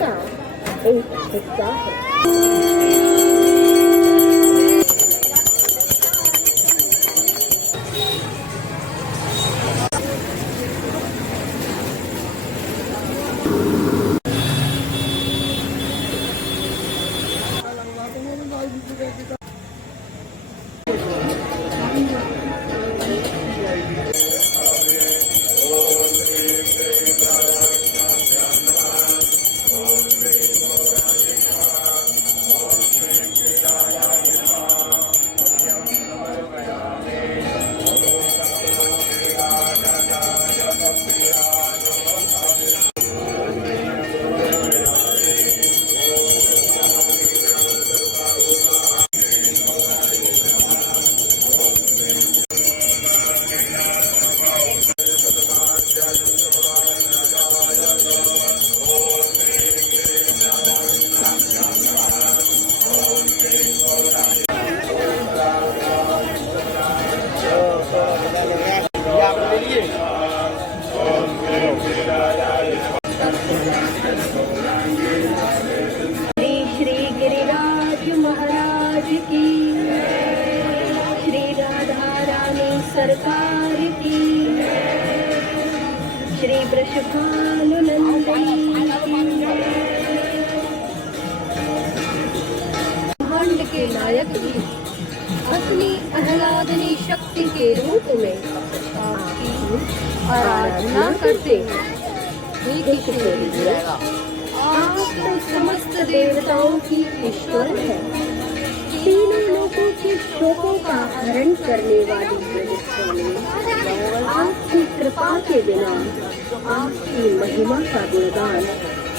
का एक हिस्सा है। सरकार की, श्री ब्रह्मांड के नायक भी अपनी आह्लादनी शक्ति के रूप में आपकी आराधना करते हैं। आप तो समस्त देवताओं की ईश्वर है, तीनों लोगों के शोकों का हरण करने वाली आपकी कृपा के बिना आपकी महिमा का गुणगान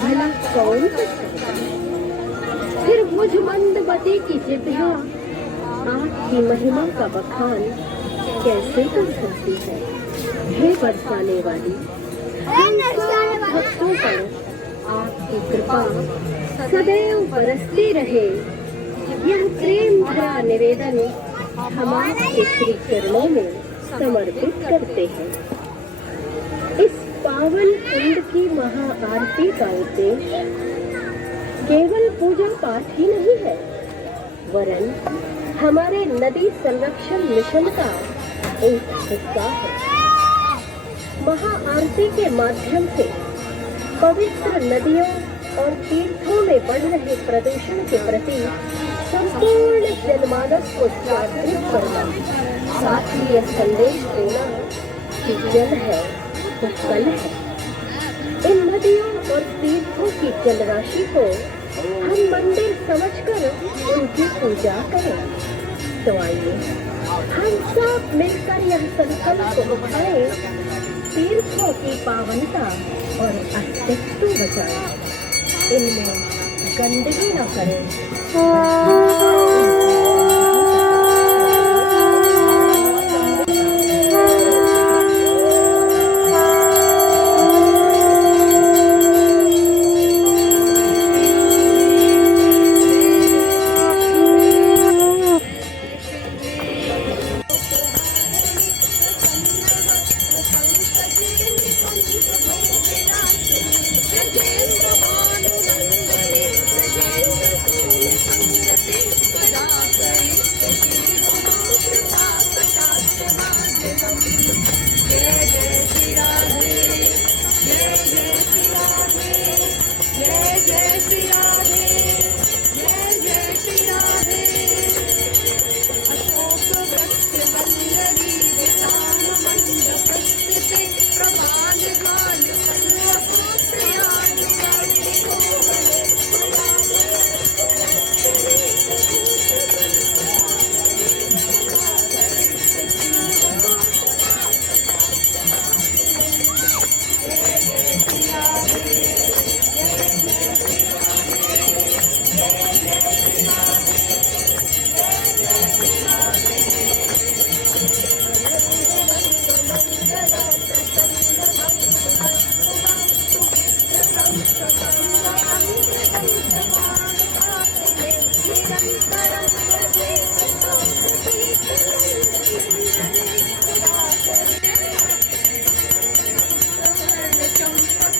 भला कौन कर सकता है। फिर मुझ मंदमती की जिद्दा आपकी महिमा का बखान कैसे कर सकती है। हे बरसाने वाली, भक्तों पर आपकी कृपा सदैव बरसती रहे, यह प्रेम भरा निवेदन हम आपके श्री चरणों में समर्पित करते हैं। इस पावन कुंड की महाआरती का उद्देश्य केवल पूजा पाठ ही नहीं है, वरन हमारे नदी संरक्षण मिशन का एक हिस्सा है। महाआरती के माध्यम से पवित्र नदियों और तीर्थों में बढ़ रहे प्रदूषण के प्रति संपूर्ण जनमानस को जागरूक करना, साथ ही यह संदेश देना कि जल है तो कल है। इन नदियों और तीर्थों की जलराशि को हम मंदिर समझकर उनकी पूजा करें। तो आइए हम सब मिलकर यह संकल्प उठाएं, तीर्थों की पावनता और अस्तित्व बचाएं, इनमें गंदगी न करें। चंपा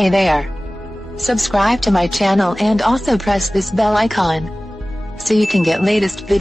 Hey there. Subscribe to my channel and also press this bell icon so you can get latest videos.